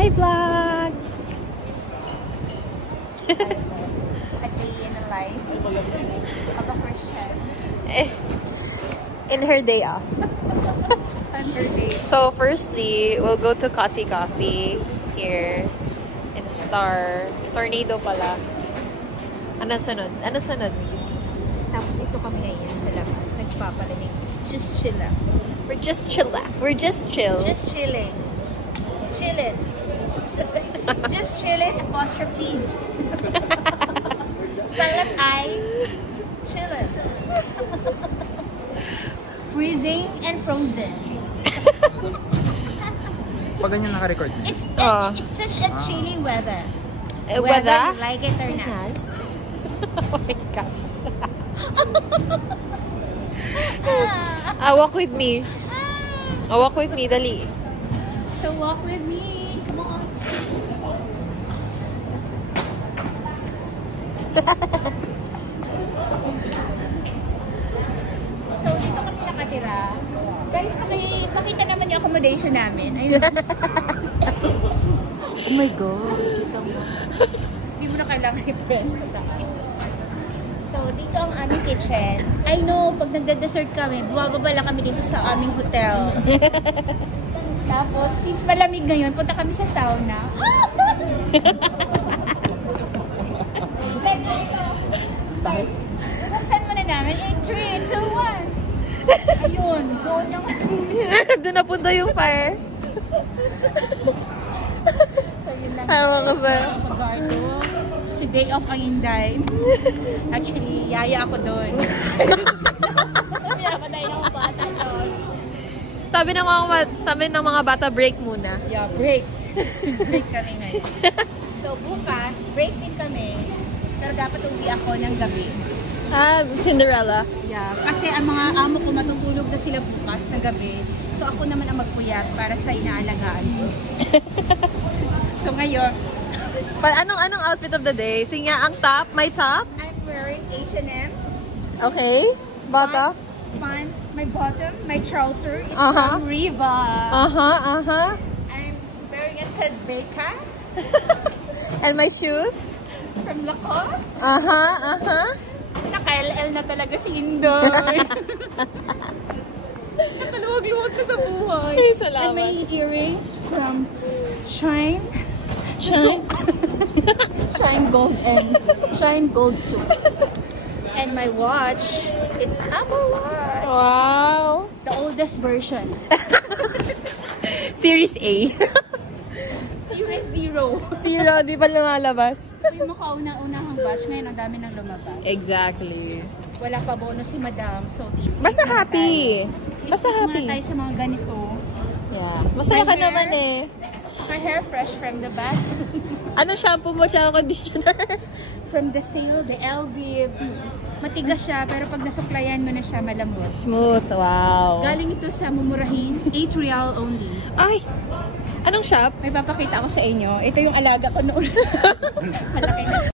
Hi, vlog! A day in the life of a Christian. In her day off. On her day. So, firstly, we'll go to Coffee Coffee here in Star. Tornado pala. Ano sunod? Ano sunod? Tapos ito kami ngayon sa labas. Nagpapalamig. Just chill lang. We're just chill. We're just chill. Just chilling. Chilling. Just chilling. Apostrophe. Silent I. Chilling. Freezing and frozen. Pag ganyan naka-record. It's such a chilly weather. Weather? Whether you like it or not. Oh my God. Walk with me. Walk with me, dali. So walk with me. Come on. So dito kami nakatira. Guys, pakita naman yung accommodation namin. Ayun. Oh my God. Hindi mo na kailangan i-press ko sa akin. So, dito ang aming kitchen. I know, pag nagda-dessert kami, bumababa lang kami dito sa aming hotel. Tapos, since malamig ngayon, punta kami sa sauna. Like, ito. Start. Buksan muna namin. In 3, 2, 1. Ayun. Doon naman. Doon na punta yung fire. So, yun lang. Ewan ko sa'yo. Si Day Off ang Inday. Actually, yaya ako doon. Pinapatay ng mga bata doon. Sabi ng mga bata, break muna. Yeah, break. Break kami ngayon. So, bukas, break din kami. Pero dapat uwi ako ng gabi. Cinderella. Yeah, kasi ang mga amo ko matutulog na sila bukas na gabi. So, ako naman ang magpuyat para sa inaalagaan ko. So, ngayon, Anong outfit of the day? Sige nga, ang top, my top. I'm wearing H&M. Okay. Bata. Pants, my bottom, my trouser is from Reebok. I'm wearing a Ted Baker. And my shoes? From Lacoste. Naka-LL na talaga si Indoy. Nakaluwag-luwag ka sa buhay. Salamat. And my earrings from Shine. Shine Gold and Shine Gold Soup. And my watch, it's Apple Watch. Wow. The oldest version. Series A. Series 0. Zero, di pa lumalabas. Yung makauna-unahang batch ngayon, ang dami nang lumabas. Exactly. Wala pa bonus si Madam, so Basta happy. Basta happy. Tayo sa mga ganito. Yeah. Masaya ka naman eh. My hair fresh from the bath. Anong shampoo mo tsaka conditioner? From the sale, the LV. Matigas siya, pero pag nasuklayan mo na siya, malambot. Smooth, wow. Galing ito sa mumurahin, 8 real only. Ay! Anong shop? May papakita ako sa inyo. Ito yung alaga ko noon. Malaki na.